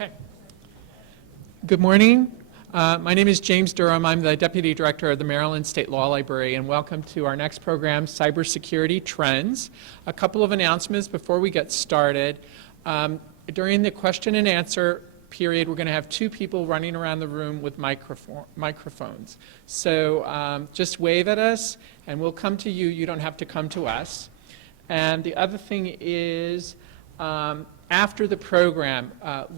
Okay. Good morning. My name is James Durham. I'm the Deputy Director of the Maryland State Law Library, and welcome to our next program, Cybersecurity Trends. A couple of announcements before we get started. During the question and answer period, we're going to have two people running around the room with microphones. So just wave at us, and we'll come to you. You don't have to come to us. And the other thing is, after the program,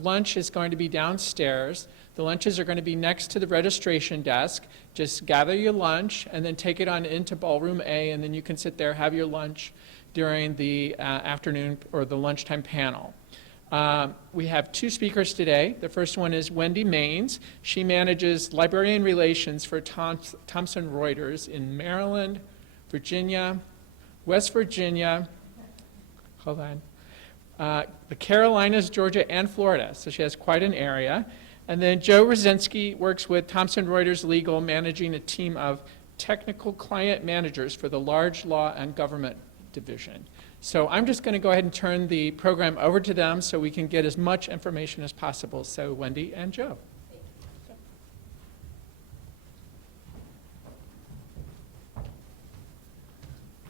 lunch is going to be downstairs. The lunches are going to be next to the registration desk. Just gather your lunch and then take it on into Ballroom A, and then you can sit there, have your lunch during the afternoon or the lunchtime panel. We have two speakers today. The first one is Wendy Maines. She manages librarian relations for Thomson Reuters in Maryland, Virginia, West Virginia, hold on, the Carolinas, Georgia, and Florida. So she has quite an area. And then Joe Rosinski works with Thomson Reuters Legal, managing a team of technical client managers for the large law and government division. So I'm just going to go ahead and turn the program over to them so we can get as much information as possible. So Wendy and Joe.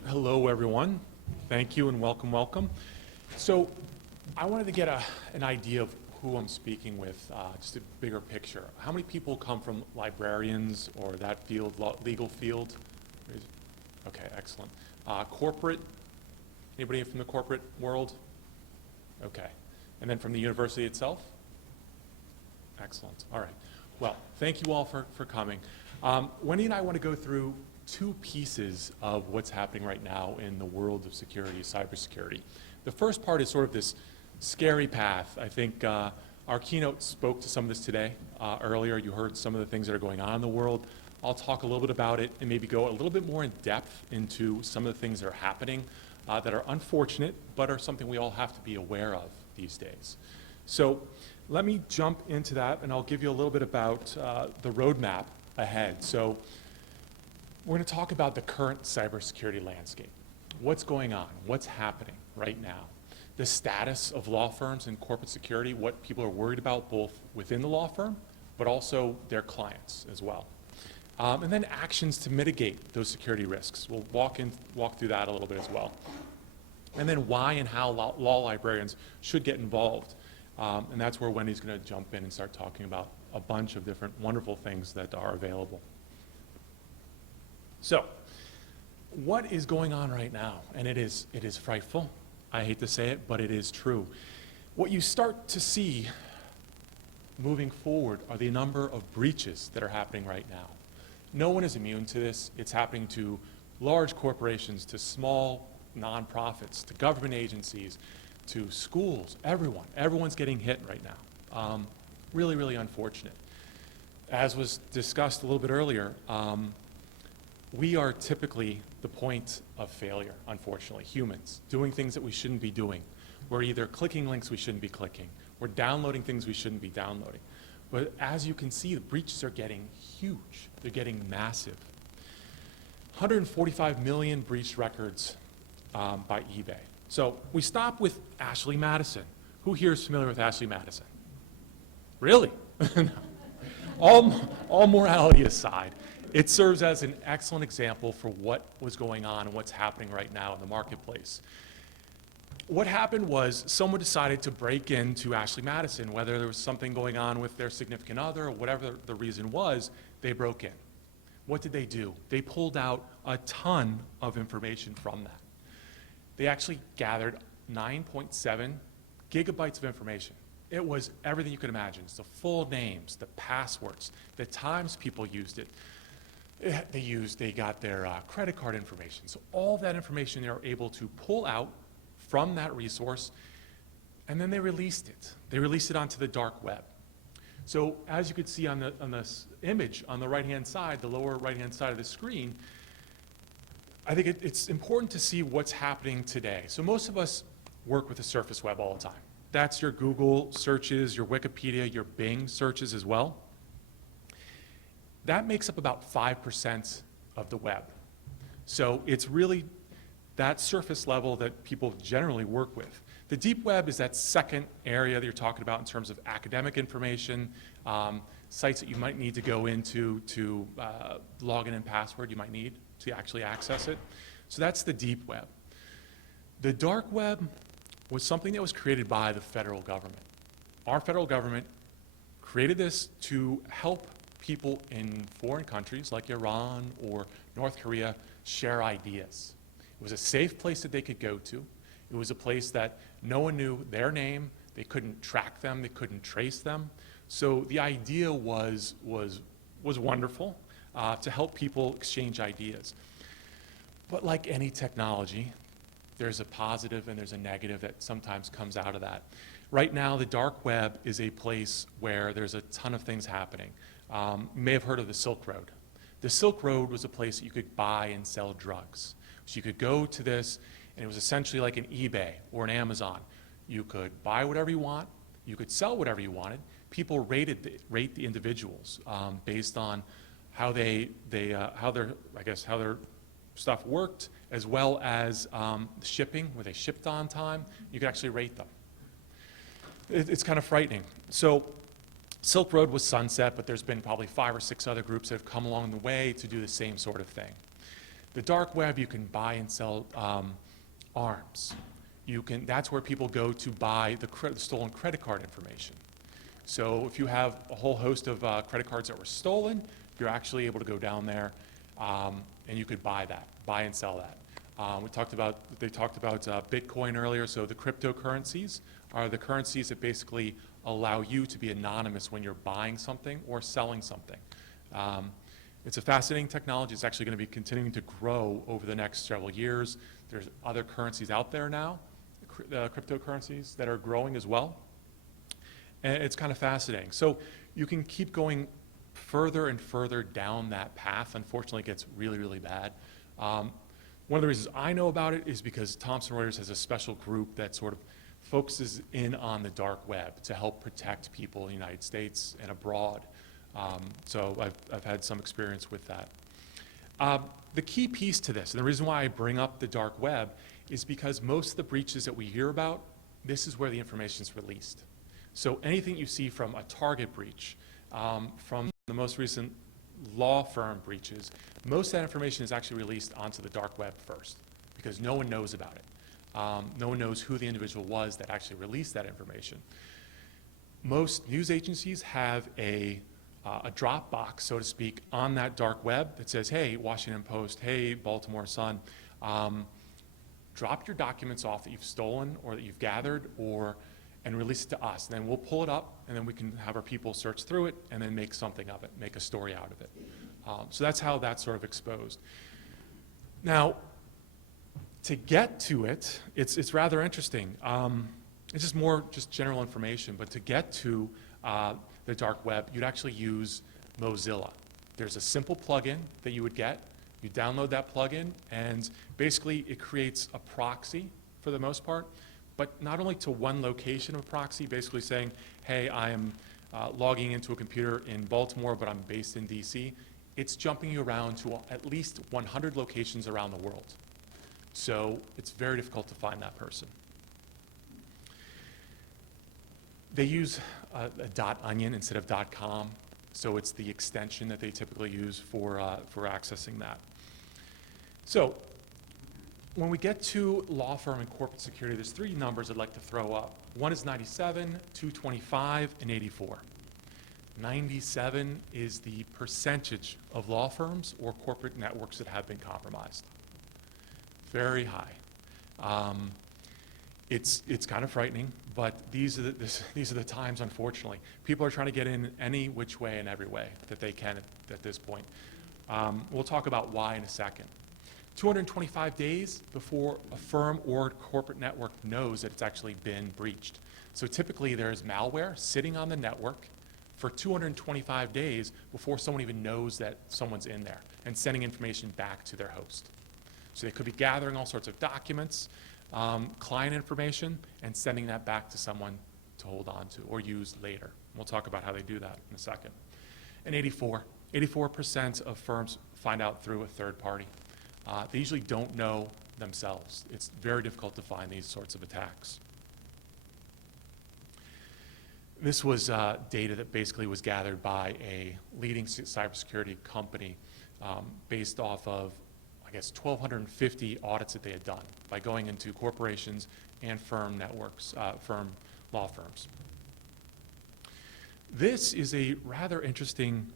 Hello, everyone. Thank you and welcome, welcome. So I wanted to get an idea of who I'm speaking with, just a bigger picture. How many people come from librarians or that field, legal field? Okay, excellent. Corporate, anybody from the corporate world? Okay. And then from the university itself? Excellent, all right. Well, thank you all for coming. Wendy and I want to go through two pieces of what's happening right now in the world of security, cybersecurity. The first part is sort of this scary path. I think our keynote spoke to some of this today. Earlier, you heard some of the things that are going on in the world. I'll talk a little bit about it and maybe go a little bit more in depth into some of the things that are happening that are unfortunate, but are something we all have to be aware of these days. So let me jump into that, and I'll give you a little bit about the roadmap ahead. So we're going to talk about the current cybersecurity landscape. What's going on? What's happening right now? The status of law firms and corporate security, what people are worried about both within the law firm, but also their clients as well. And then actions to mitigate those security risks. We'll walk through that a little bit as well. And then why and how law librarians should get involved. And that's where Wendy's going to jump in and start talking about a bunch of different wonderful things that are available. So, what is going on right now? And it is frightful. I hate to say it, but it is true. What you start to see moving forward are the number of breaches that are happening right now. No one is immune to this. It's happening to large corporations, to small nonprofits, to government agencies, to schools, everyone. Everyone's getting hit right now. Really, really unfortunate. As was discussed a little bit earlier, we are typically the point of failure, unfortunately, humans, doing things that we shouldn't be doing. We're either clicking links we shouldn't be clicking. We're downloading things we shouldn't be downloading. But as you can see, the breaches are getting huge. They're getting massive. 145 million breached records by eBay. So we stop with Ashley Madison. Who here is familiar with Ashley Madison? Really? All morality aside, it serves as an excellent example for what was going on and what's happening right now in the marketplace. What happened was someone decided to break into Ashley Madison, whether there was something going on with their significant other or whatever the reason was, they broke in. What did they do? They pulled out a ton of information from that. They actually gathered 9.7 gigabytes of information. It was everything you could imagine. It's the full names, the passwords, the times people used it. They got their credit card information. So all that information they were able to pull out from that resource, and then they released it. They released it onto the dark web. So as you could see on this image on the right-hand side, the lower right-hand side of the screen, I think it's important to see what's happening today. So most of us work with the surface web all the time. That's your Google searches, your Wikipedia, your Bing searches as well. That makes up about 5% of the web. So it's really that surface level that people generally work with. The deep web is that second area that you're talking about in terms of academic information, sites that you might need to go into to login and password you might need to actually access it. So that's the deep web. The dark web was something that was created by the federal government. Our federal government created this to help people in foreign countries like Iran or North Korea share ideas. It was a safe place that they could go to. It was a place that no one knew their name, they couldn't track them, they couldn't trace them. So the idea was wonderful to help people exchange ideas. But like any technology, there's a positive and there's a negative that sometimes comes out of that. Right now, the dark web is a place where there's a ton of things happening. You may have heard of the Silk Road. The Silk Road was a place that you could buy and sell drugs. So you could go to this, and it was essentially like an eBay or an Amazon. You could buy whatever you want, you could sell whatever you wanted. People rate the individuals based on how how their stuff worked, as well as shipping, where they shipped on time. You could actually rate them. It's kind of frightening. So Silk Road was sunset, but there's been probably 5 or 6 other groups that have come along the way to do the same sort of thing. The dark web, you can buy and sell arms. That's where people go to buy the stolen credit card information. So if you have a whole host of credit cards that were stolen, you're actually able to go down there and you could buy and sell that. They talked about Bitcoin earlier, so the cryptocurrencies are the currencies that basically allow you to be anonymous when you're buying something or selling something. It's a fascinating technology. It's actually going to be continuing to grow over the next several years. There's other currencies out there now, cryptocurrencies, that are growing as well. And it's kind of fascinating. So you can keep going further and further down that path. Unfortunately, it gets really, really bad. One of the reasons I know about it is because Thomson Reuters has a special group that sort of focuses in on the dark web to help protect people in the United States and abroad. So I've had some experience with that. The key piece to this, and the reason why I bring up the dark web, is because most of the breaches that we hear about, this is where the information is released. So anything you see from a Target breach, from the most recent law firm breaches, most of that information is actually released onto the dark web first, because no one knows about it. No one knows who the individual was that actually released that information. Most news agencies have a drop box, so to speak, on that dark web that says, hey, Washington Post, hey, Baltimore Sun, drop your documents off that you've stolen or that you've gathered and release it to us. And then we'll pull it up, and then we can have our people search through it and then make something of it, make a story out of it. So that's how that's sort of exposed. Now, to get to it, it's rather interesting. It's just more general information, but to get to the dark web, you'd actually use Mozilla. There's a simple plugin that you would get. You download that plugin, and basically it creates a proxy for the most part, but not only to one location of proxy, basically saying, hey, I am logging into a computer in Baltimore, but I'm based in DC. It's jumping you around to at least 100 locations around the world. So it's very difficult to find that person. They use a .onion instead of .com, so it's the extension that they typically use for accessing that. So when we get to law firm and corporate security, there's 3 numbers I'd like to throw up. One is 97, 225, and 84. 97 is the percentage of law firms or corporate networks that have been compromised. Very high. It's kind of frightening, but these are the times, unfortunately. People are trying to get in any which way and every way that they can at this point. We'll talk about why in a second. 225 days before a firm or corporate network knows that it's actually been breached. So typically there's malware sitting on the network for 225 days before someone even knows that someone's in there and sending information back to their host. So they could be gathering all sorts of documents, client information, and sending that back to someone to hold on to or use later. We'll talk about how they do that in a second. And 84% of firms find out through a third party. They usually don't know themselves. It's very difficult to find these sorts of attacks. This was data that basically was gathered by a leading cybersecurity company based off of, I guess, 1,250 audits that they had done by going into corporations and firm networks, law firms. This is a rather interesting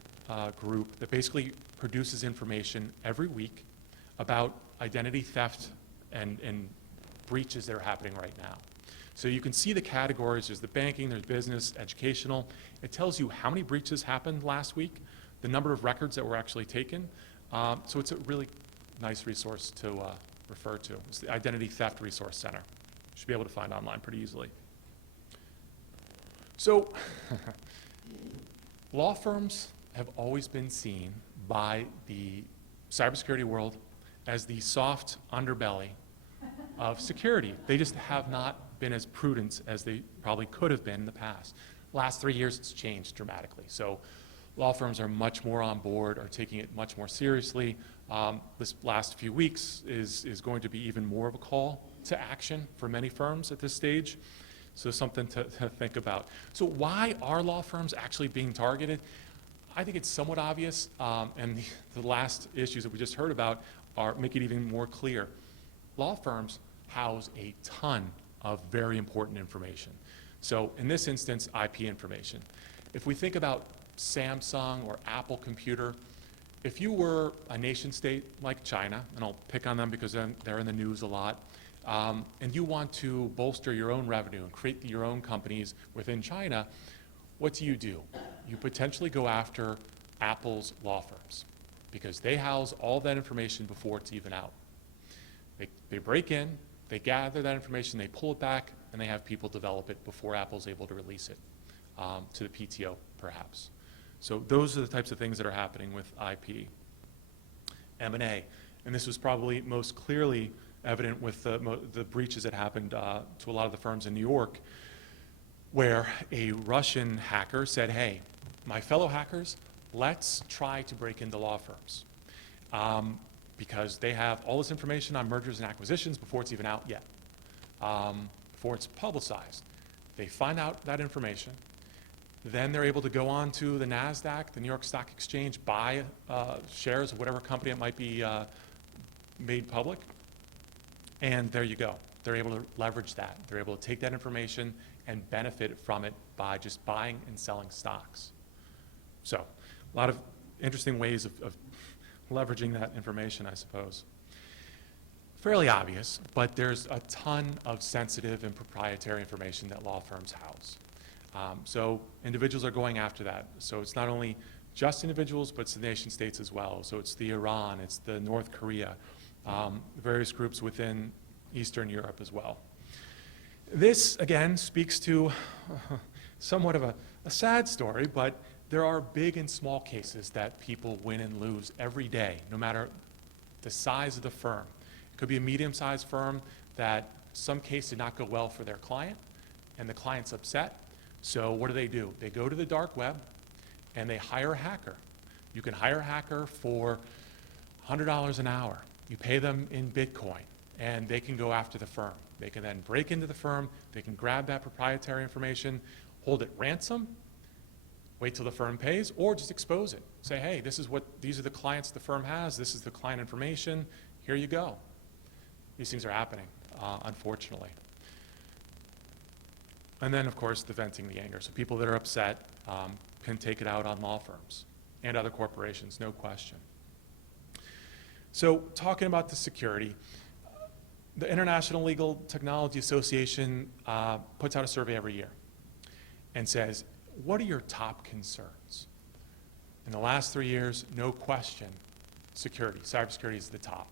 group that basically produces information every week about identity theft and breaches that are happening right now. So you can see the categories. There's the banking, there's business, educational. It tells you how many breaches happened last week, the number of records that were actually taken. So it's a really nice resource to refer to. It's the Identity Theft Resource Center. You should be able to find online pretty easily. So law firms have always been seen by the cybersecurity world as the soft underbelly of security. They just have not been as prudent as they probably could have been in the past. Last 3 years, it's changed dramatically. So law firms are much more on board, are taking it much more seriously. This last few weeks is going to be even more of a call to action for many firms at this stage. So something to think about. So why are law firms actually being targeted? I think it's somewhat obvious, and the last issues that we just heard about make it even more clear. Law firms house a ton of very important information. So in this instance, IP information. If we think about Samsung or Apple Computer, if you were a nation state like China, and I'll pick on them because they're in the news a lot, and you want to bolster your own revenue and create your own companies within China, what do? You potentially go after Apple's law firms because they house all that information before it's even out. They break in, they gather that information, they pull it back, and they have people develop it before Apple's able to release it to the PTO, perhaps. So those are the types of things that are happening with IP. M&A, and this was probably most clearly evident with the breaches that happened to a lot of the firms in New York, where a Russian hacker said, hey, my fellow hackers, let's try to break into law firms. Because they have all this information on mergers and acquisitions before it's even out yet, before it's publicized. They find out that information, then they're able to go on to the NASDAQ, the New York Stock Exchange, buy shares of whatever company it might be made public, and there you go. They're able to leverage that. They're able to take that information and benefit from it by just buying and selling stocks. So a lot of interesting ways of leveraging that information, I suppose. Fairly obvious, but there's a ton of sensitive and proprietary information that law firms house. So individuals are going after that. So it's not only just individuals, but it's the nation states as well. So it's the Iran, it's the North Korea, various groups within Eastern Europe as well. This, again, speaks to somewhat of a sad story, but there are big and small cases that people win and lose every day, no matter the size of the firm. It could be a medium-sized firm that some case did not go well for their client, and the client's upset. So what do? They go to the dark web, and they hire a hacker. You can hire a hacker for $100 an hour. You pay them in Bitcoin, and they can go after the firm. They can then break into the firm. They can grab that proprietary information, hold it ransom, wait till the firm pays, or just expose it. Say, hey, these are the clients the firm has. This is the client information. Here you go. These things are happening, unfortunately. And then, of course, the venting the anger. So people that are upset can take it out on law firms and other corporations, no question. So talking about the security, the International Legal Technology Association puts out a survey every year and says, what are your top concerns? In the last 3 years, no question, security. Cybersecurity is the top.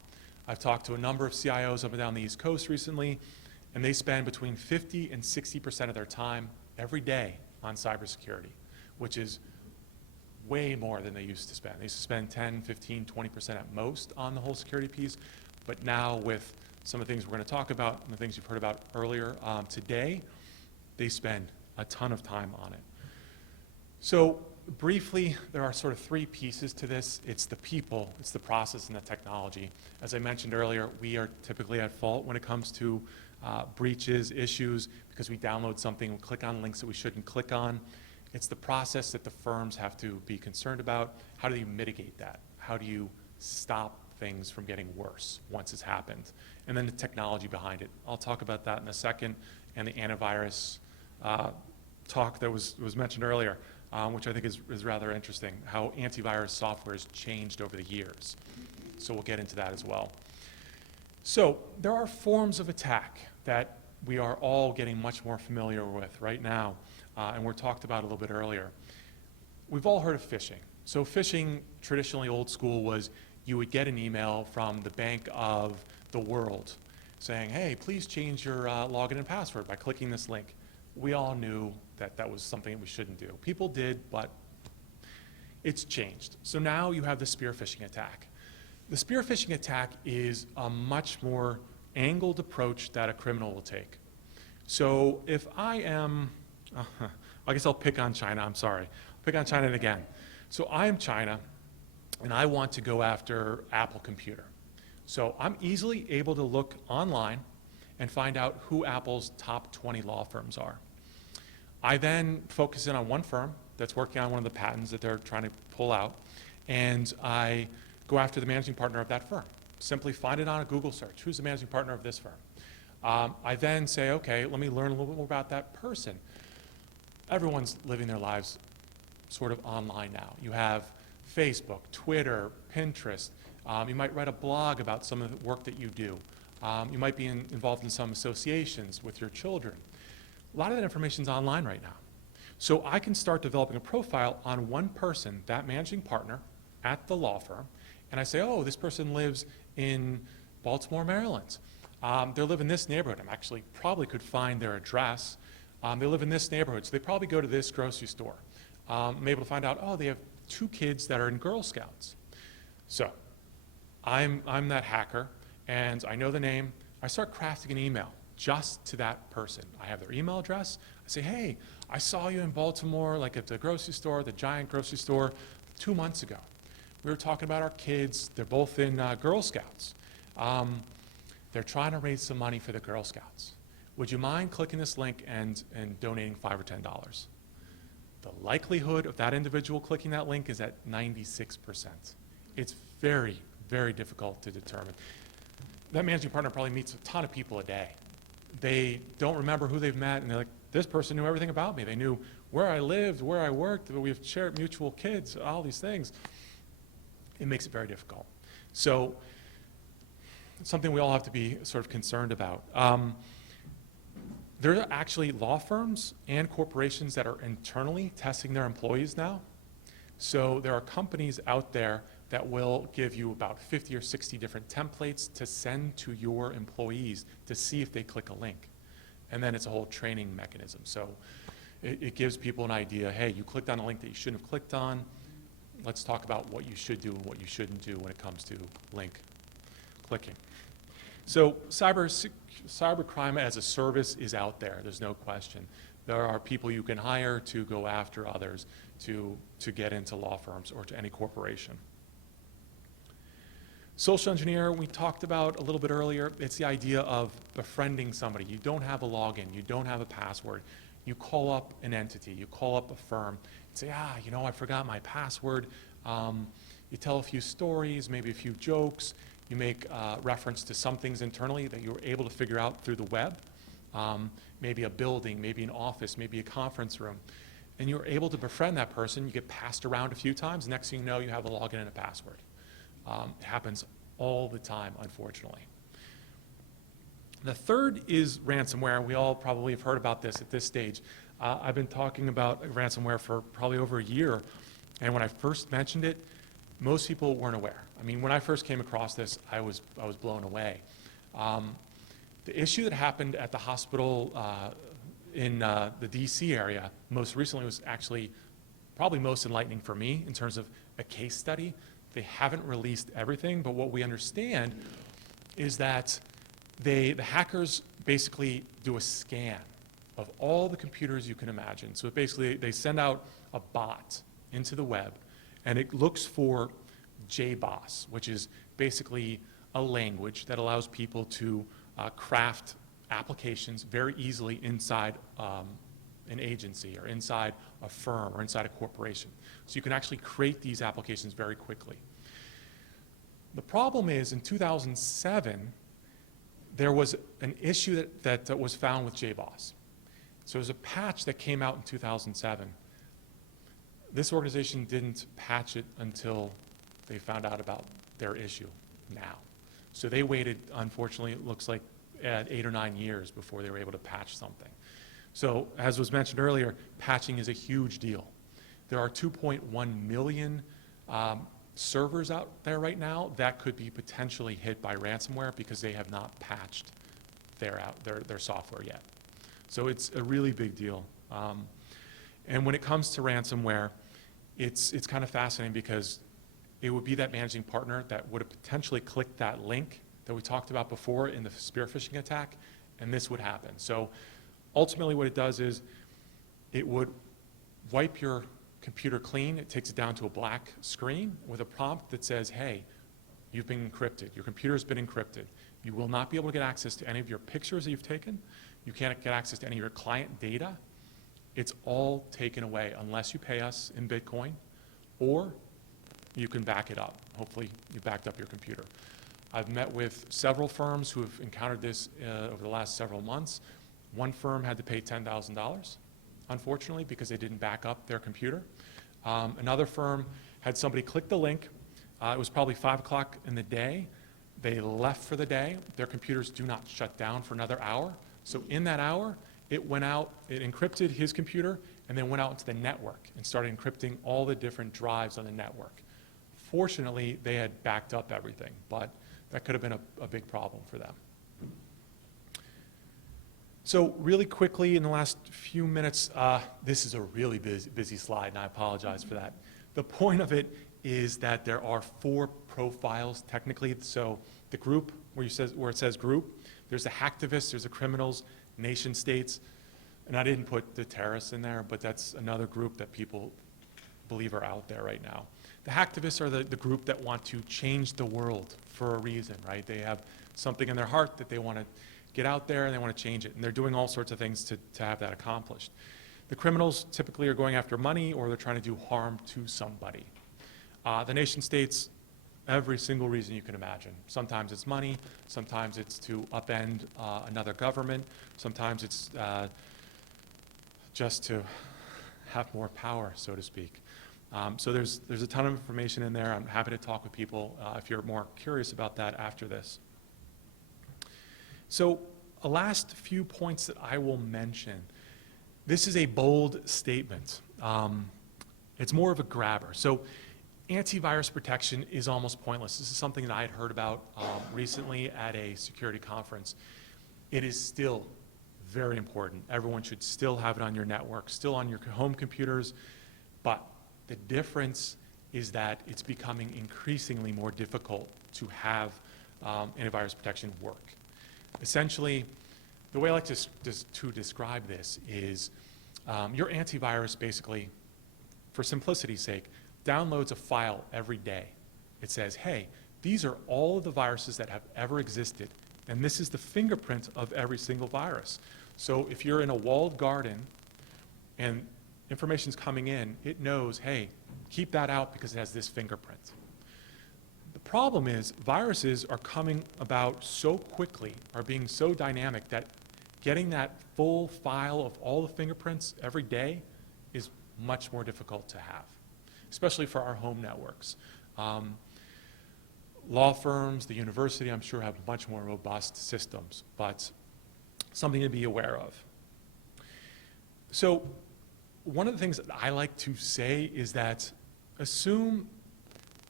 I've talked to a number of CIOs up and down the East Coast recently, and they spend between 50 and 60% of their time every day on cybersecurity, which is way more than they used to spend. They used to spend 10, 15, 20% at most on the whole security piece, but now with some of the things we're going to talk about and the things you've heard about earlier today, they spend a ton of time on it. So briefly, there are sort of three pieces to this. It's the people, it's the process, and the technology. As I mentioned earlier, we are typically at fault when it comes to breaches, issues, because we download something and click on links that we shouldn't click on. It's the process that the firms have to be concerned about. How do you mitigate that? How do you stop things from getting worse once it's happened? And then the technology behind it. I'll talk about that in a second, and the antivirus talk that was mentioned earlier, which I think is rather interesting, how antivirus software has changed over the years. So we'll get into that as well. So there are forms of attack that we are all getting much more familiar with right now, and were talked about a little bit earlier. We've all heard of phishing. So phishing, traditionally old school, was you would get an email from the Bank of the World saying, hey, please change your login and password by clicking this link. We all knew that that was something that we shouldn't do. People did, but it's changed. So now you have the spear phishing attack. The spear phishing attack is a much more angled approach that a criminal will take. So if I am, I guess I'll pick on China, I'm sorry. I'll pick on China again. So I am China, and I want to go after Apple Computer. So I'm easily able to look online and find out who Apple's top 20 law firms are. I then focus in on one firm that's working on one of the patents that they're trying to pull out, and I go after the managing partner of that firm. Simply find it on a Google search. Who's the managing partner of this firm? I then say, okay, let me learn a little bit more about that person. Everyone's living their lives sort of online now. You have Facebook, Twitter, Pinterest. You might write a blog about some of the work that you do. You might be involved in some associations with your children. A lot of that information is online right now. So I can start developing a profile on one person, that managing partner at the law firm, and I say, oh, this person lives in Baltimore, Maryland. They live in this neighborhood. I actually probably could find their address. They live in this neighborhood, so they probably go to this grocery store. I'm able to find out, oh, they have 2 kids that are in Girl Scouts. So I'm that hacker, and I know the name. I start crafting an email just to that person. I have their email address. I say, hey, I saw you in Baltimore, like at the grocery store, the giant grocery store, 2 months ago. We were talking about our kids. They're both in Girl Scouts. They're trying to raise some money for the Girl Scouts. Would you mind clicking this link and donating $5 or $10? The likelihood of that individual clicking that link is at 96%. It's very, very difficult to determine. That managing partner probably meets a ton of people a day. They don't remember who they've met, and they're like, this person knew everything about me. They knew where I lived, where I worked, we have shared mutual kids, all these things. It makes it very difficult. So it's something we all have to be sort of concerned about. There are actually law firms and corporations that are internally testing their employees now. So there are companies out there that will give you about 50 or 60 different templates to send to your employees to see if they click a link. And then it's a whole training mechanism. So it gives people an idea, hey, you clicked on a link that you shouldn't have clicked on. Let's talk about what you should do and what you shouldn't do when it comes to link clicking. So cybercrime as a service is out there, there's no question. There are people you can hire to go after others to get into law firms or to any corporation. Social engineer, we talked about a little bit earlier. It's the idea of befriending somebody. You don't have a login, you don't have a password. You call up an entity, you call up a firm, and say, I forgot my password. You tell a few stories, maybe a few jokes. You make reference to some things internally that you were able to figure out through the web, maybe a building, maybe an office, maybe a conference room. And you're able to befriend that person. You get passed around a few times. Next thing you know, you have a login and a password. It happens all the time, unfortunately. The third is ransomware. We all probably have heard about this at this stage. I've been talking about ransomware for probably over a year. And when I first mentioned it, most people weren't aware. I mean, when I first came across this, I was blown away. The issue that happened at the hospital in the DC area most recently was actually probably most enlightening for me in terms of a case study. They haven't released everything, but what we understand is that the hackers basically do a scan of all the computers you can imagine. So basically, they send out a bot into the web, and it looks for JBoss, which is basically a language that allows people to craft applications very easily inside an agency or inside a firm or inside a corporation. So you can actually create these applications very quickly. The problem is in 2007, there was an issue that was found with JBoss. So there's a patch that came out in 2007. This organization didn't patch it until they found out about their issue now. So they waited, unfortunately, it looks like 8 or 9 years before they were able to patch something. So as was mentioned earlier, patching is a huge deal. There are 2.1 million servers out there right now that could be potentially hit by ransomware because they have not patched their software yet. So it's a really big deal. And when it comes to ransomware, it's kind of fascinating because it would be that managing partner that would have potentially clicked that link that we talked about before in the spear phishing attack, and this would happen. So ultimately what it does is it would wipe your computer clean. It takes it down to a black screen with a prompt that says, hey, you've been encrypted. Your computer's been encrypted. You will not be able to get access to any of your pictures that you've taken. You can't get access to any of your client data. It's all taken away unless you pay us in Bitcoin, or you can back it up. Hopefully you backed up your computer. I've met with several firms who have encountered this over the last several months. One firm had to pay $10,000, unfortunately, because they didn't back up their computer. Another firm had somebody click the link. It was probably 5 o'clock in the day. They left for the day. Their computers do not shut down for another hour. So in that hour, it went out, it encrypted his computer, and then went out into the network and started encrypting all the different drives on the network. Fortunately, they had backed up everything, but that could have been a big problem for them. So really quickly, in the last few minutes, this is a really busy slide, and I apologize for that. The point of it is that there are 4 profiles, technically. So the group, where it says group, there's the hacktivists, there's the criminals, nation states, and I didn't put the terrorists in there, but that's another group that people believe are out there right now. The hacktivists are the group that want to change the world for a reason, right? They have something in their heart that they want to get out there and they want to change it, and they're doing all sorts of things to have that accomplished. The criminals typically are going after money, or they're trying to do harm to somebody. The nation states, every single reason you can imagine. Sometimes it's money, sometimes it's to upend another government, sometimes it's just to have more power, so to speak. So there's a ton of information in there. I'm happy to talk with people if you're more curious about that after this. So a last few points that I will mention. This is a bold statement. It's more of a grabber. So antivirus protection is almost pointless. This is something that I had heard about recently at a security conference. It is still very important. Everyone should still have it on your network, still on your home computers, but the difference is that it's becoming increasingly more difficult to have antivirus protection work. Essentially, the way I like to describe this is your antivirus basically, for simplicity's sake, downloads a file every day. It says, hey, these are all of the viruses that have ever existed, and this is the fingerprint of every single virus. So if you're in a walled garden and information's coming in, it knows, hey, keep that out because it has this fingerprint. The problem is viruses are coming about so quickly, are being so dynamic, that getting that full file of all the fingerprints every day is much more difficult to have, especially for our home networks. Law firms, the university, I'm sure, have much more robust systems, but something to be aware of. So one of the things that I like to say is that assume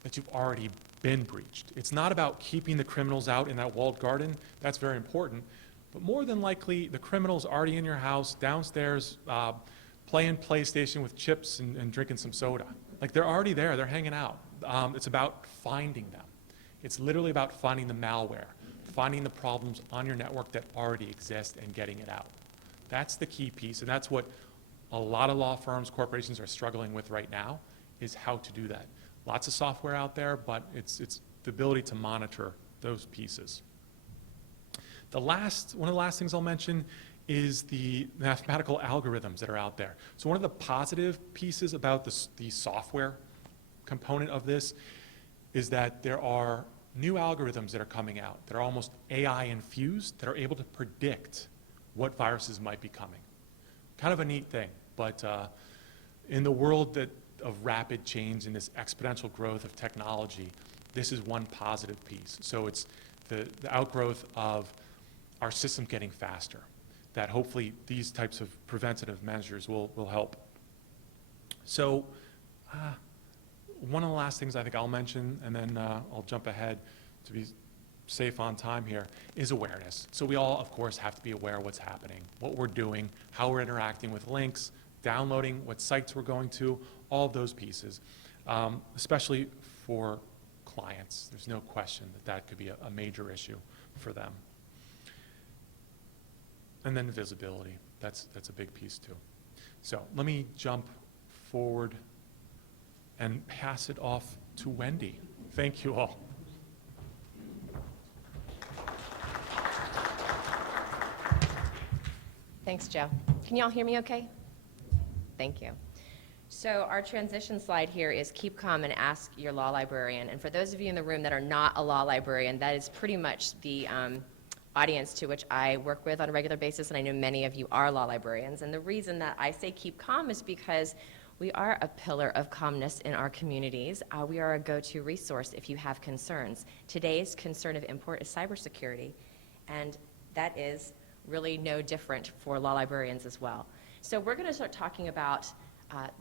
that you've already been breached. It's not about keeping the criminals out in that walled garden. That's very important. But more than likely, the criminal's already in your house, downstairs, playing PlayStation with chips and drinking some soda. Like, they're already there. They're hanging out. It's about finding them. It's literally about finding the malware, finding the problems on your network that already exist and getting it out. That's the key piece, and that's what a lot of law firms, corporations are struggling with right now, is how to do that. Lots of software out there, but it's the ability to monitor those pieces. One of the last things I'll mention is the mathematical algorithms that are out there. So one of the positive pieces about the software component of this is that there are new algorithms that are coming out that are almost AI infused that are able to predict what viruses might be coming. Kind of a neat thing, but in the world of rapid change and this exponential growth of technology, this is one positive piece. So it's the outgrowth of our system getting faster, that hopefully these types of preventative measures will help. So one of the last things I think I'll mention, and then I'll jump ahead to be safe on time here, is awareness. So we all, of course, have to be aware of what's happening, what we're doing, how we're interacting with links, downloading, what sites we're going to, all of those pieces, especially for clients. There's no question that could be a major issue for them. And then visibility, that's a big piece too. So let me jump forward and pass it off to Wendy. Thank you all. Thanks, Joe. Can you all hear me okay? Thank you. So our transition slide here is keep calm and ask your law librarian. And for those of you in the room that are not a law librarian, that is pretty much the audience to which I work with on a regular basis, and I know many of you are law librarians. And the reason that I say keep calm is because we are a pillar of calmness in our communities. We are a go-to resource if you have concerns. Today's concern of import is cybersecurity, and that is really no different for law librarians as well. So we're going to start talking about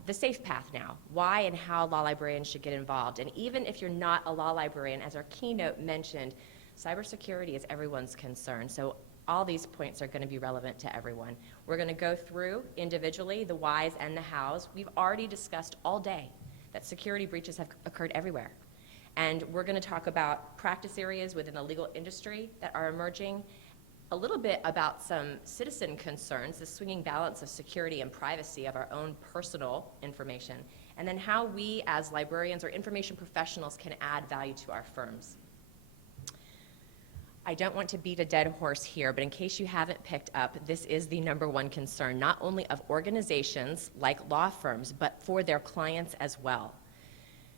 the safe path now, why and how law librarians should get involved. And even if you're not a law librarian, as our keynote mentioned, cybersecurity is everyone's concern. So all these points are going to be relevant to everyone. We're going to go through individually the whys and the hows. We've already discussed all day that security breaches have occurred everywhere. And we're going to talk about practice areas within the legal industry that are emerging, a little bit about some citizen concerns, the swinging balance of security and privacy of our own personal information, and then how we as librarians or information professionals can add value to our firms. I don't want to beat a dead horse here, but in case you haven't picked up, this is the #1 concern, not only of organizations like law firms, but for their clients as well.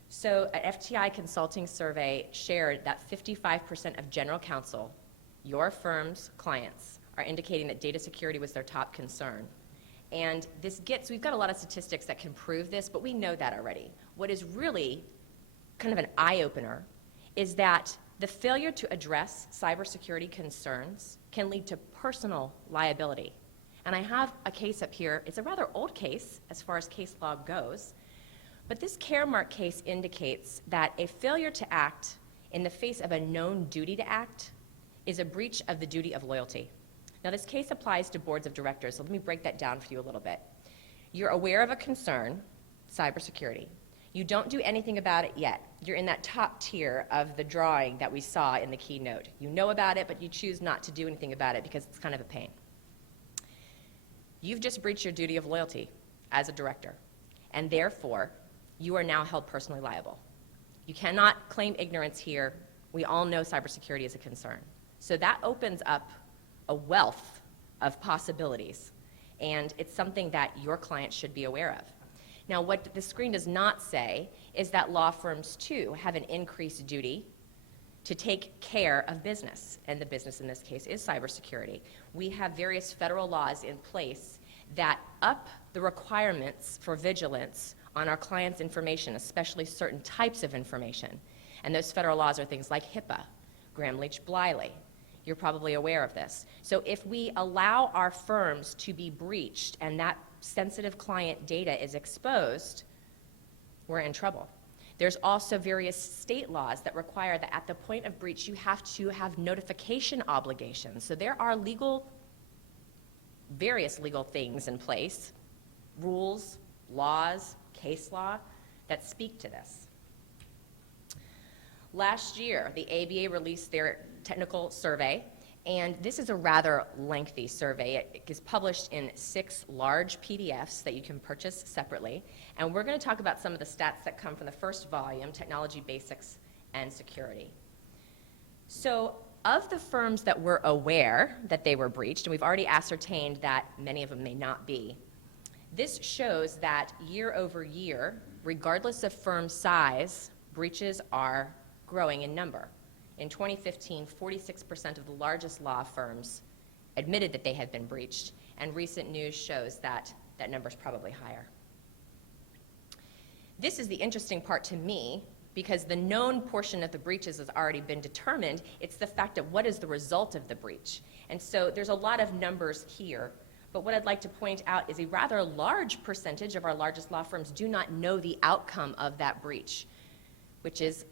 So an FTI consulting survey shared that 55% of general counsel, your firm's clients, are indicating that data security was their top concern. And we've got a lot of statistics that can prove this, but we know that already. What is really kind of an eye-opener is that the failure to address cybersecurity concerns can lead to personal liability. And I have a case up here. It's a rather old case as far as case law goes, but this Caremark case indicates that a failure to act in the face of a known duty to act is a breach of the duty of loyalty. Now, this case applies to boards of directors, so let me break that down for you a little bit. You're aware of a concern, cybersecurity. You don't do anything about it yet. You're in that top tier of the drawing that we saw in the keynote. You know about it, but you choose not to do anything about it because it's kind of a pain. You've just breached your duty of loyalty as a director, and therefore, you are now held personally liable. You cannot claim ignorance here. We all know cybersecurity is a concern. So that opens up a wealth of possibilities, and it's something that your clients should be aware of. Now, what the screen does not say is that law firms, too, have an increased duty to take care of business, and the business in this case is cybersecurity. We have various federal laws in place that up the requirements for vigilance on our clients' information, especially certain types of information. And those federal laws are things like HIPAA, Gramm-Leach-Bliley. You're probably aware of this. So if we allow our firms to be breached and that sensitive client data is exposed, we're in trouble. There's also various state laws that require that at the point of breach, you have to have notification obligations. So there are various legal things in place, rules, laws, case law, that speak to this. Last year, the ABA released their technical survey, and this is a rather lengthy survey. It is published in 6 large PDFs that you can purchase separately, and we're going to talk about some of the stats that come from the first volume, Technology Basics and Security. So of the firms that were aware that they were breached, and we've already ascertained that many of them may not be, this shows that year over year, regardless of firm size, breaches are growing in number. In 2015, 46% of the largest law firms admitted that they had been breached, and recent news shows that that number is probably higher. This is the interesting part to me, because the known portion of the breaches has already been determined. It's the fact of what is the result of the breach. And so there's a lot of numbers here, but what I'd like to point out is a rather large percentage of our largest law firms do not know the outcome of that breach, which is,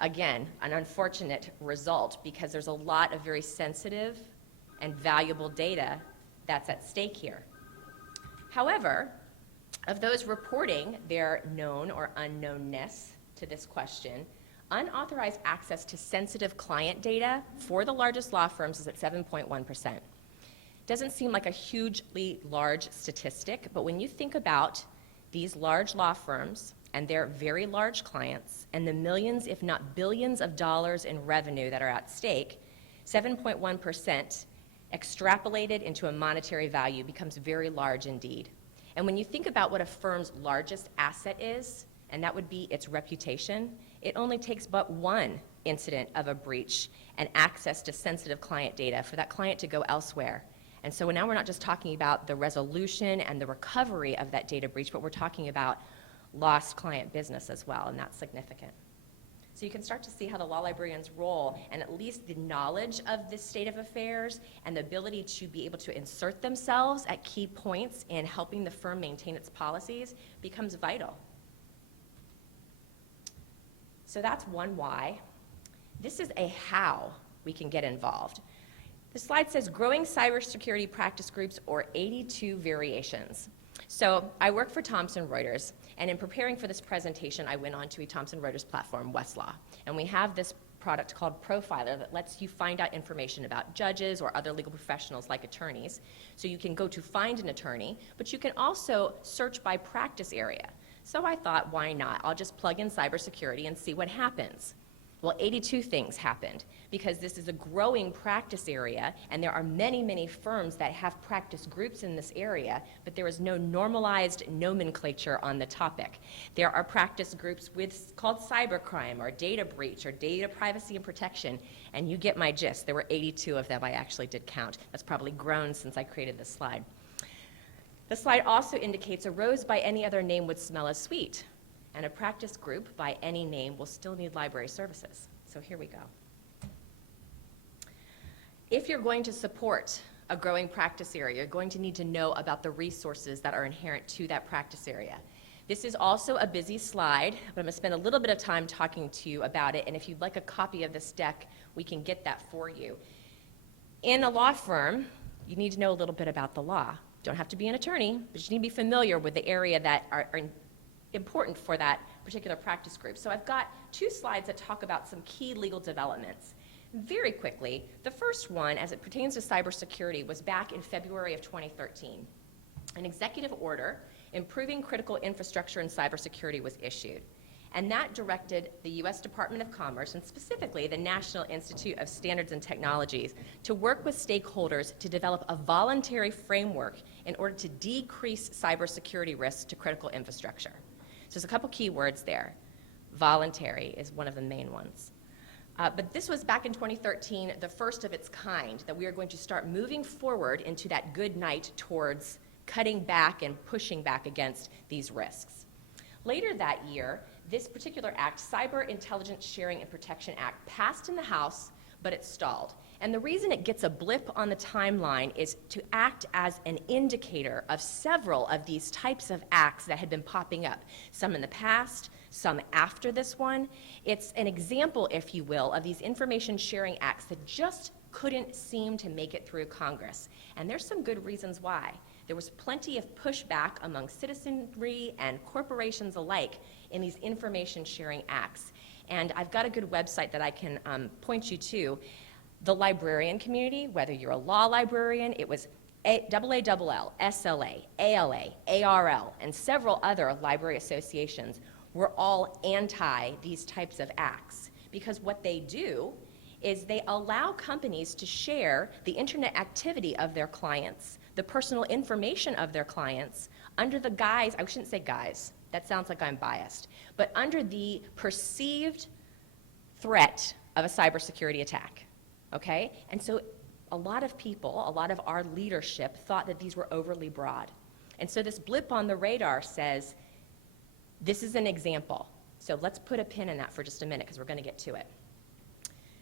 again, an unfortunate result, because there's a lot of very sensitive and valuable data that's at stake here. However, of those reporting their known or unknownness to this question, unauthorized access to sensitive client data for the largest law firms is at 7.1%. Doesn't seem like a hugely large statistic, but when you think about these large law firms and their very large clients and the millions, if not billions of dollars in revenue that are at stake, 7.1% extrapolated into a monetary value becomes very large indeed. And when you think about what a firm's largest asset is, and that would be its reputation, it only takes but one incident of a breach and access to sensitive client data for that client to go elsewhere. And so now we're not just talking about the resolution and the recovery of that data breach, but we're talking about lost client business as well, and that's significant. So you can start to see how the law librarian's role, and at least the knowledge of this state of affairs and the ability to be able to insert themselves at key points in helping the firm maintain its policies, becomes vital. So that's one why. This is a how we can get involved. The slide says growing cybersecurity practice groups, or 82 variations. So I work for Thomson Reuters, and in preparing for this presentation, I went onto a Thomson Reuters platform, Westlaw, and we have this product called Profiler that lets you find out information about judges or other legal professionals like attorneys. So you can go to find an attorney, but you can also search by practice area. So I thought, why not? I'll just plug in cybersecurity and see what happens. Well, 82 things happened, because this is a growing practice area, and there are many, many firms that have practice groups in this area, but there is no normalized nomenclature on the topic. There are practice groups called cybercrime, or data breach, or data privacy and protection, and you get my gist. There were 82 of them. I actually did count. That's probably grown since I created this slide. The slide also indicates a rose by any other name would smell as sweet, and a practice group by any name will still need library services. So here we go. If you're going to support a growing practice area, you're going to need to know about the resources that are inherent to that practice area. This is also a busy slide, but I'm going to spend a little bit of time talking to you about it, and if you'd like a copy of this deck, we can get that for you. In a law firm, you need to know a little bit about the law. You don't have to be an attorney, but you need to be familiar with the area that are important for that particular practice group. So I've got two slides that talk about some key legal developments. Very quickly, the first one, as it pertains to cybersecurity, was back in February of 2013. An executive order improving critical infrastructure and cybersecurity was issued, and that directed the U.S. Department of Commerce, and specifically the National Institute of Standards and Technologies, to work with stakeholders to develop a voluntary framework in order to decrease cybersecurity risks to critical infrastructure. So there's a couple key words there. Voluntary is one of the main ones. But this was back in 2013, the first of its kind, that we are going to start moving forward into that good night towards cutting back and pushing back against these risks. Later that year, this particular act, Cyber Intelligence Sharing and Protection Act, passed in the House, but it stalled. And the reason it gets a blip on the timeline is to act as an indicator of several of these types of acts that had been popping up, some in the past, some after this one. It's an example, if you will, of these information sharing acts that just couldn't seem to make it through Congress. And there's some good reasons why. There was plenty of pushback among citizenry and corporations alike in these information sharing acts. And I've got a good website that I can point you to. The librarian community, whether you're a law librarian, it was AALL, SLA, ALA, ARL, and several other library associations were all anti these types of acts, because what they do is they allow companies to share the internet activity of their clients, the personal information of their clients, under the guise, I shouldn't say guise, that sounds like I'm biased, but under the perceived threat of a cybersecurity attack, okay? And so a lot of people, a lot of our leadership thought that these were overly broad. And so this blip on the radar says, this is an example. So let's put a pin in that for just a minute because we're going to get to it.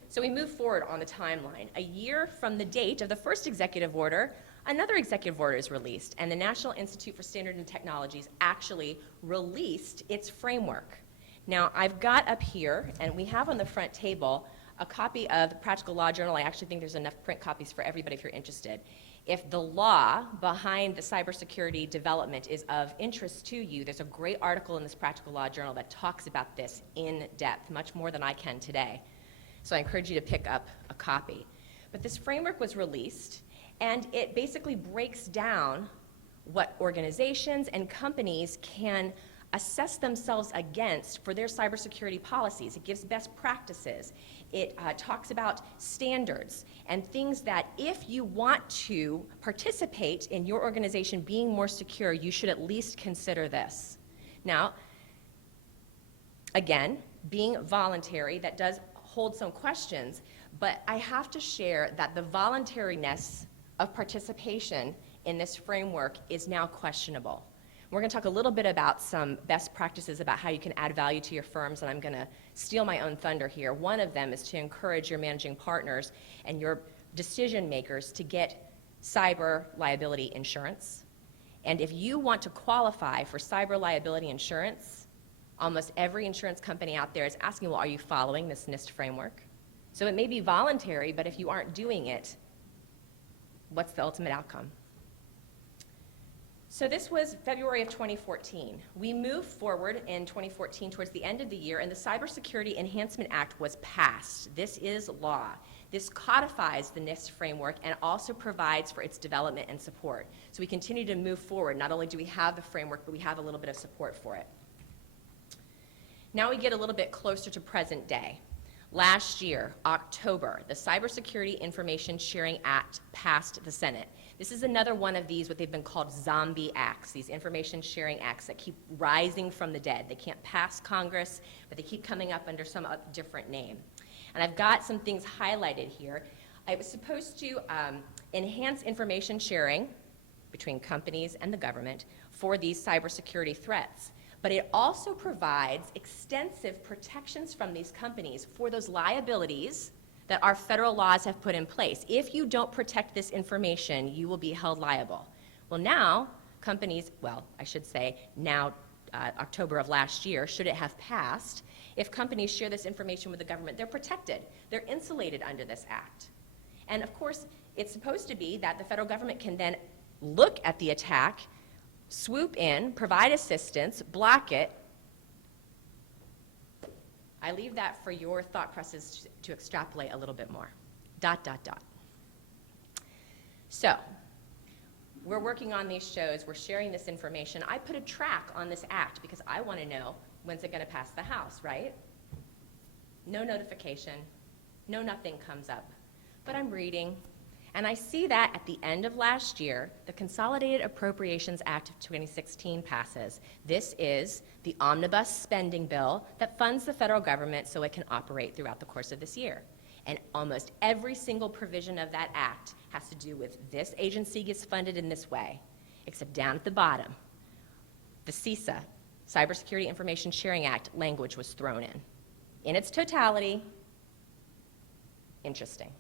So we move forward on the timeline. A year from the date of the first executive order, another executive order is released, and the National Institute for Standards and Technologies actually released its framework. Now, I've got up here, and we have on the front table, a copy of the Practical Law Journal. I actually think there's enough print copies for everybody if you're interested. If the law behind the cybersecurity development is of interest to you, there's a great article in this Practical Law Journal that talks about this in depth, much more than I can today. So I encourage you to pick up a copy. But this framework was released, and it basically breaks down what organizations and companies can assess themselves against for their cybersecurity policies. It gives best practices. It talks about standards and things that if you want to participate in your organization being more secure, you should at least consider this. Now, again, being voluntary, that does hold some questions, but I have to share that the voluntariness of participation in this framework is now questionable. We're going to talk a little bit about some best practices about how you can add value to your firms, and I'm going to steal my own thunder here. One of them is to encourage your managing partners and your decision makers to get cyber liability insurance. And if you want to qualify for cyber liability insurance, almost every insurance company out there is asking, well, are you following this NIST framework? So it may be voluntary, but if you aren't doing it, what's the ultimate outcome? So this was February of 2014. We moved forward in 2014 towards the end of the year, and the Cybersecurity Enhancement Act was passed. This is law. This codifies the NIST framework and also provides for its development and support. So we continue to move forward. Not only do we have the framework, but we have a little bit of support for it. Now we get a little bit closer to present day. Last year, October, the Cybersecurity Information Sharing Act passed the Senate. This is another one of these, what they've been called zombie acts, these information sharing acts that keep rising from the dead. They can't pass Congress, but they keep coming up under some different name. And I've got some things highlighted here. It was supposed to enhance information sharing between companies and the government for these cybersecurity threats. But it also provides extensive protections from these companies for those liabilities that our federal laws have put in place. If you don't protect this information, you will be held liable. Well, now, companies, well, I should say, now, October of last year, should it have passed, if companies share this information with the government, they're protected. They're insulated under this act. And of course, it's supposed to be that the federal government can then look at the attack, swoop in, provide assistance, block it. I leave that for your thought process to extrapolate a little bit more. ... So, we're working on these shows, we're sharing this information. I put a track on this act because I want to know when's it going to pass the House, right? No notification, no nothing comes up. But I'm reading, and I see that at the end of last year, the Consolidated Appropriations Act of 2016 passes. This is the omnibus spending bill that funds the federal government so it can operate throughout the course of this year. And almost every single provision of that act has to do with this agency gets funded in this way, except down at the bottom, the CISA, Cybersecurity Information Sharing Act, language was thrown in. In its totality, interesting.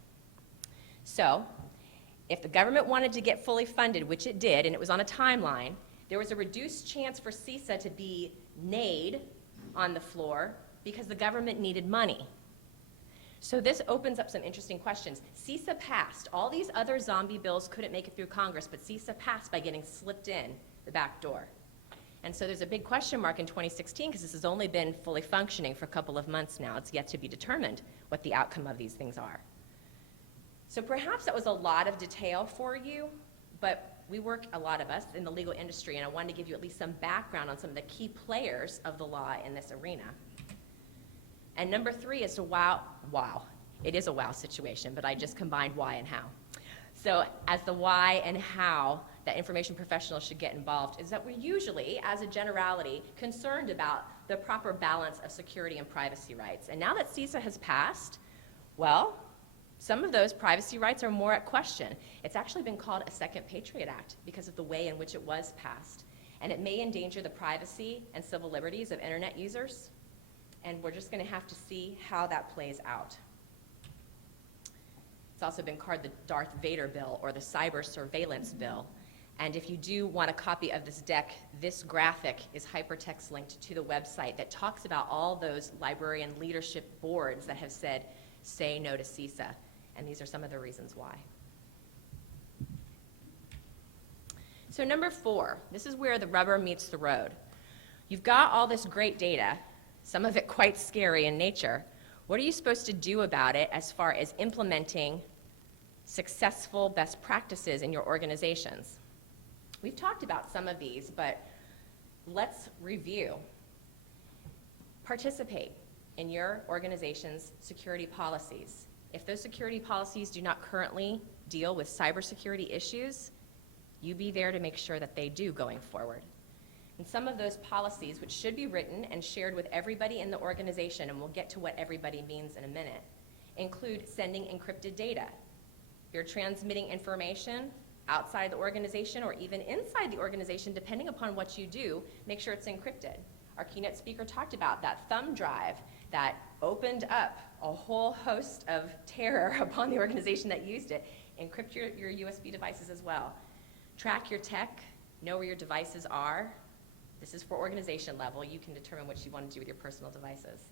So, if the government wanted to get fully funded, which it did, and it was on a timeline, there was a reduced chance for CISA to be nayed on the floor because the government needed money. So this opens up some interesting questions. CISA passed. All these other zombie bills couldn't make it through Congress, but CISA passed by getting slipped in the back door. And so there's a big question mark in 2016 because this has only been fully functioning for a couple of months now. It's yet to be determined what the outcome of these things are. So perhaps that was a lot of detail for you, but we work, a lot of us, in the legal industry, and I wanted to give you at least some background on some of the key players of the law in this arena. And number three is to wow, It is a wow situation, but I just combined why and how. So as the why and how that information professionals should get involved is that we're usually, as a generality, concerned about the proper balance of security and privacy rights. And now that CISA has passed, well, some of those privacy rights are more at question. It's actually been called a Second Patriot Act because of the way in which it was passed. And it may endanger the privacy and civil liberties of internet users. And we're just going to have to see how that plays out. It's also been called the Darth Vader bill or the cyber surveillance bill. And if you do want a copy of this deck, this graphic is hypertext linked to the website that talks about all those librarian leadership boards that have said, say no to CISA. And these are some of the reasons why. So number 4, this is where the rubber meets the road. You've got all this great data, some of it quite scary in nature. What are you supposed to do about it as far as implementing successful best practices in your organizations? We've talked about some of these, but let's review. Participate in your organization's security policies. If those security policies do not currently deal with cybersecurity issues, you be there to make sure that they do going forward. And some of those policies, which should be written and shared with everybody in the organization, and we'll get to what everybody means in a minute, include sending encrypted data. If you're transmitting information outside the organization or even inside the organization, depending upon what you do, make sure it's encrypted. Our keynote speaker talked about that thumb drive that opened up a whole host of terror upon the organization that used it. Encrypt your USB devices as well. Track your tech, know where your devices are. This is for organization level. You can determine what you want to do with your personal devices.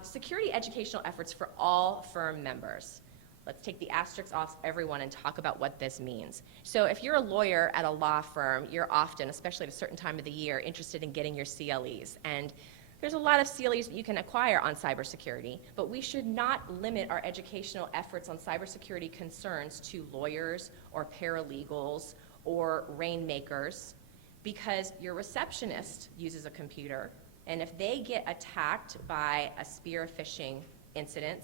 Security educational efforts for all firm members. Let's take the asterisks off everyone and talk about what this means. So if you're a lawyer at a law firm, you're often, especially at a certain time of the year, interested in getting your CLEs. And there's a lot of CLEs that you can acquire on cybersecurity, but we should not limit our educational efforts on cybersecurity concerns to lawyers or paralegals or rainmakers, because your receptionist uses a computer, and if they get attacked by a spear phishing incident,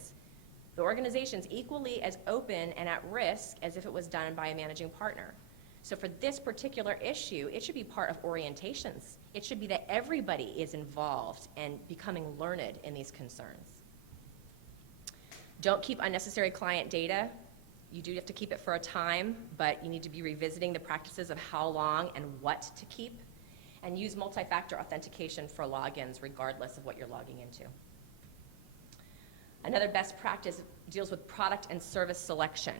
the organization's equally as open and at risk as if it was done by a managing partner. So for this particular issue, it should be part of orientations. It should be that everybody is involved and becoming learned in these concerns. Don't keep unnecessary client data. You do have to keep it for a time, but you need to be revisiting the practices of how long and what to keep. And use multi-factor authentication for logins regardless of what you're logging into. Another best practice deals with product and service selection,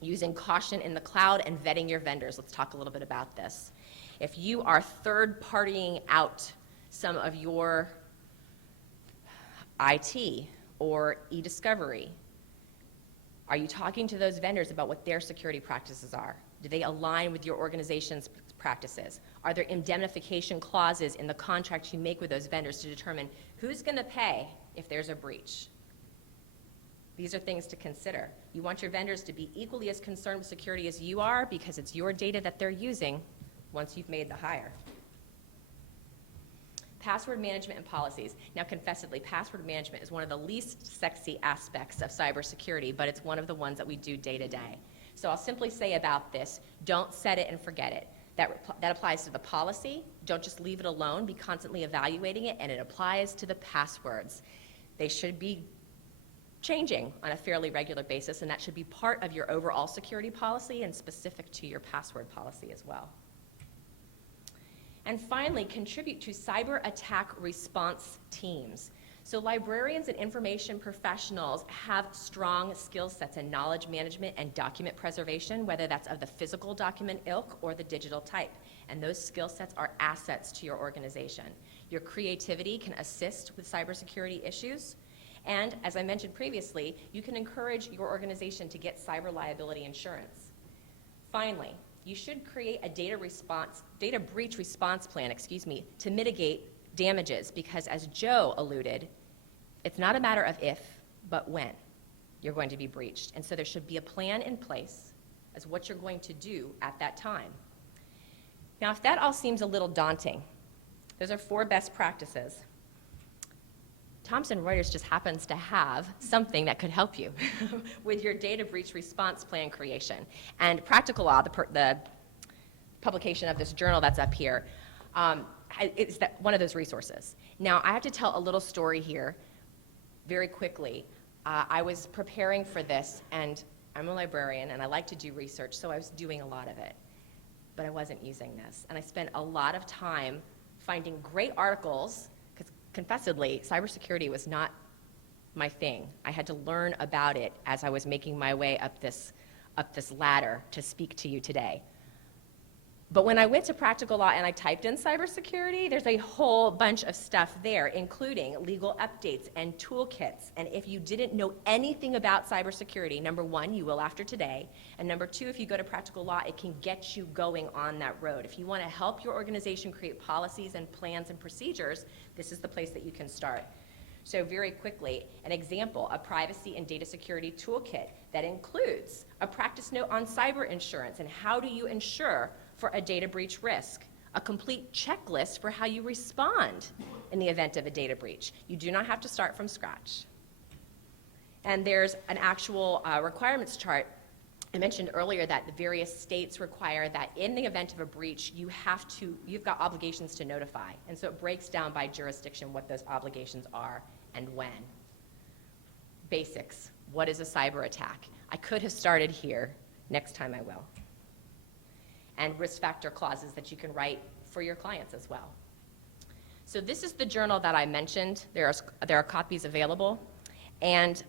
using caution in the cloud and vetting your vendors. Let's talk a little bit about this. If you are third-partying out some of your IT or e-discovery, are you talking to those vendors about what their security practices are? Do they align with your organization's practices? Are there indemnification clauses in the contract you make with those vendors to determine who's going to pay if there's a breach? These are things to consider. You want your vendors to be equally as concerned with security as you are, because it's your data that they're using once you've made the hire. Password management and policies. Now, confessedly, password management is one of the least sexy aspects of cybersecurity, but it's one of the ones that we do day to day. So I'll simply say about this, don't set it and forget it. That applies to the policy. Don't just leave it alone. Be constantly evaluating it, and it applies to the passwords. They should be changing on a fairly regular basis, and that should be part of your overall security policy and specific to your password policy as well. And finally, contribute to cyber attack response teams. So librarians and information professionals have strong skill sets in knowledge management and document preservation, whether that's of the physical document ilk or the digital type. And those skill sets are assets to your organization. Your creativity can assist with cybersecurity issues. And as I mentioned previously, you can encourage your organization to get cyber liability insurance. Finally, you should create a data breach response plan, to mitigate damages, because as Joe alluded, it's not a matter of if, but when you're going to be breached. And so there should be a plan in place as what you're going to do at that time. Now, if that all seems a little daunting, those are 4 best practices. Thomson Reuters just happens to have something that could help you with your data breach response plan creation. And Practical Law, the publication of this journal that's up here, it's one of those resources. Now, I have to tell a little story here very quickly. I was preparing for this, and I'm a librarian, and I like to do research, so I was doing a lot of it. But I wasn't using this. And I spent a lot of time finding great articles, because confessedly, cybersecurity was not my thing. I had to learn about it as I was making my way up this ladder to speak to you today. But when I went to Practical Law and I typed in cybersecurity, there's a whole bunch of stuff there, including legal updates and toolkits. And if you didn't know anything about cybersecurity, number one, you will after today. And number two, if you go to Practical Law, it can get you going on that road. If you want to help your organization create policies and plans and procedures, this is the place that you can start. So very quickly, an example, a privacy and data security toolkit that includes a practice note on cyber insurance and how do you insure for a data breach risk, a complete checklist for how you respond in the event of a data breach. You do not have to start from scratch. And there's an actual requirements chart. I mentioned earlier that the various states require that in the event of a breach, you've got obligations to notify. And so it breaks down by jurisdiction what those obligations are and when. Basics. What is a cyber attack? I could have started here. Next time I will. And risk factor clauses that you can write for your clients as well. So this is the journal that I mentioned. There are copies available. And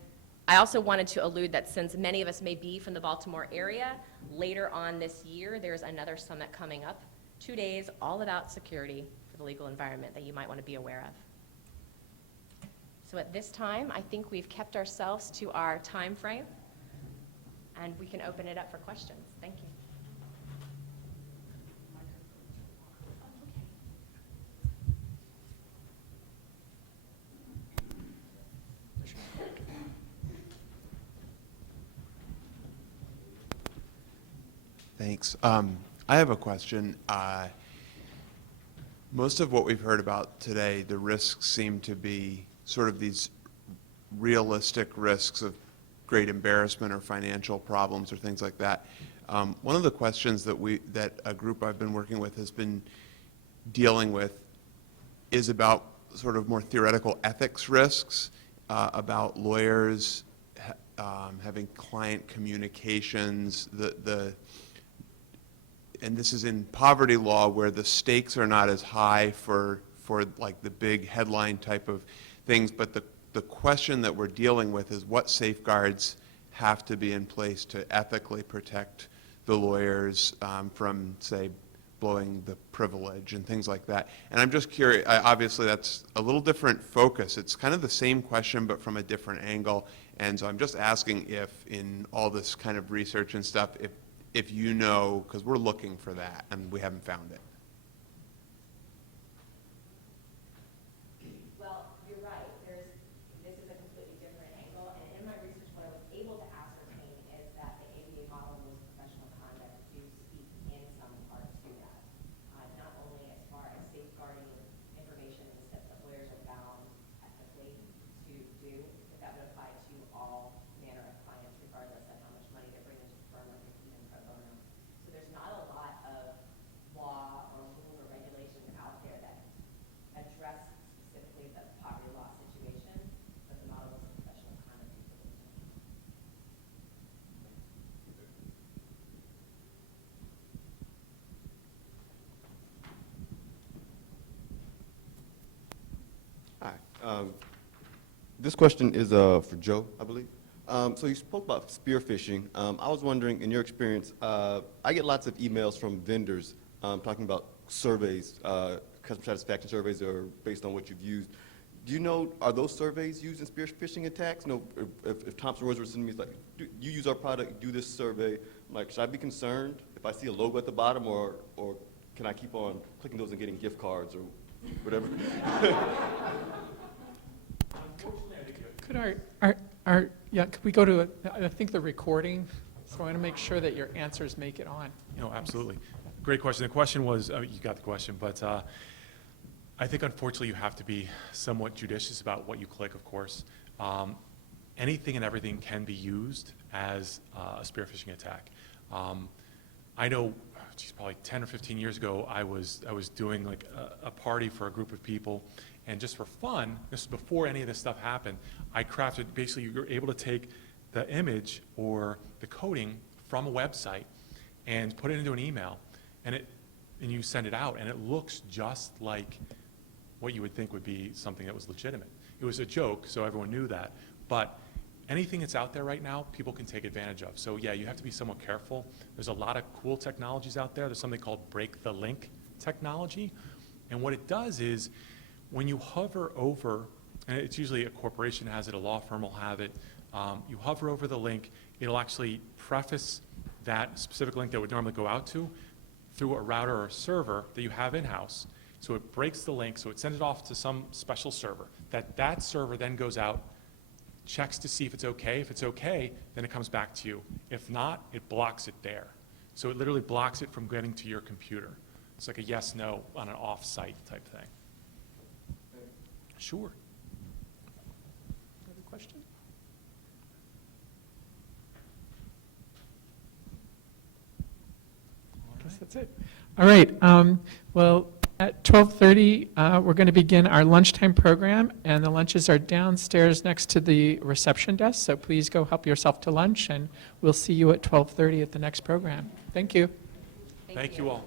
I also wanted to allude that since many of us may be from the Baltimore area, later on this year, there's another summit coming up, 2 days, all about security for the legal environment that you might want to be aware of. So at this time, I think we've kept ourselves to our time frame, and we can open it up for questions. Thank you. Thanks. I have a question. Most of what we've heard about today, the risks seem to be sort of these realistic risks of great embarrassment or financial problems or things like that. One of the questions that a group I've been working with has been dealing with is about sort of more theoretical ethics risks, about lawyers having client communications, and this is in poverty law where the stakes are not as high for like the big headline type of things, but the question that we're dealing with is what safeguards have to be in place to ethically protect the lawyers from, say, blowing the privilege and things like that. And I'm just curious, obviously that's a little different focus. It's kind of the same question but from a different angle. And so I'm just asking if in all this kind of research and stuff, if you know, because we're looking for that and we haven't found it. Well, you're right. This is a completely different angle. And in my research, what I was able to ascertain is that the ABA model rules of professional conduct do speak in some part to that. Not only as far as safeguarding information in the steps that lawyers are bound ethically to do, but that would apply to all manner of clients, regardless of how much money they're bringing to the firm or even pro bono. So there's not a lot of law or rules or regulations out there that address specifically the poverty law situation, but the model of professional conduct is really different. Hi. This question is for Joe, I believe. So you spoke about spear phishing. I was wondering, in your experience, I get lots of emails from vendors talking about surveys, customer satisfaction surveys are based on what you've used. Do you know, are those surveys used in spear phishing attacks? You know, if Thomson Reuters were sending me, like, you use our product, do this survey, I'm like, should I be concerned if I see a logo at the bottom, or can I keep on clicking those and getting gift cards or whatever? Could we go to, I think the recording, so I want to make sure that your answers make it on. Absolutely. Great question. The question was, you got the question, but I think unfortunately you have to be somewhat judicious about what you click, of course. Anything and everything can be used as a spear phishing attack. I know, geez, probably 10 or 15 years ago, I was doing like a party for a group of people, and just for fun, this is before any of this stuff happened, I crafted, basically you're able to take the image or the coding from a website and put it into an email, and you send it out, and it looks just like what you would think would be something that was legitimate. It was a joke, so everyone knew that, but anything that's out there right now, people can take advantage of. So yeah, you have to be somewhat careful. There's a lot of cool technologies out there. There's something called break the link technology, and what it does is when you hover over, and it's usually a corporation has it, a law firm will have it, you hover over the link, it'll actually preface that specific link that would normally go out to through a router or a server that you have in-house. So it breaks the link, so it sends it off to some special server. That server then goes out, checks to see if it's okay. If it's okay, then it comes back to you. If not, it blocks it there. So it literally blocks it from getting to your computer. It's like a yes-no on an off-site type thing. Sure. Other question? I guess that's it. All right. Well, at 12:30, we're going to begin our lunchtime program, and the lunches are downstairs next to the reception desk, so please go help yourself to lunch, and we'll see you at 12:30 at the next program. Thank you. Thank you all.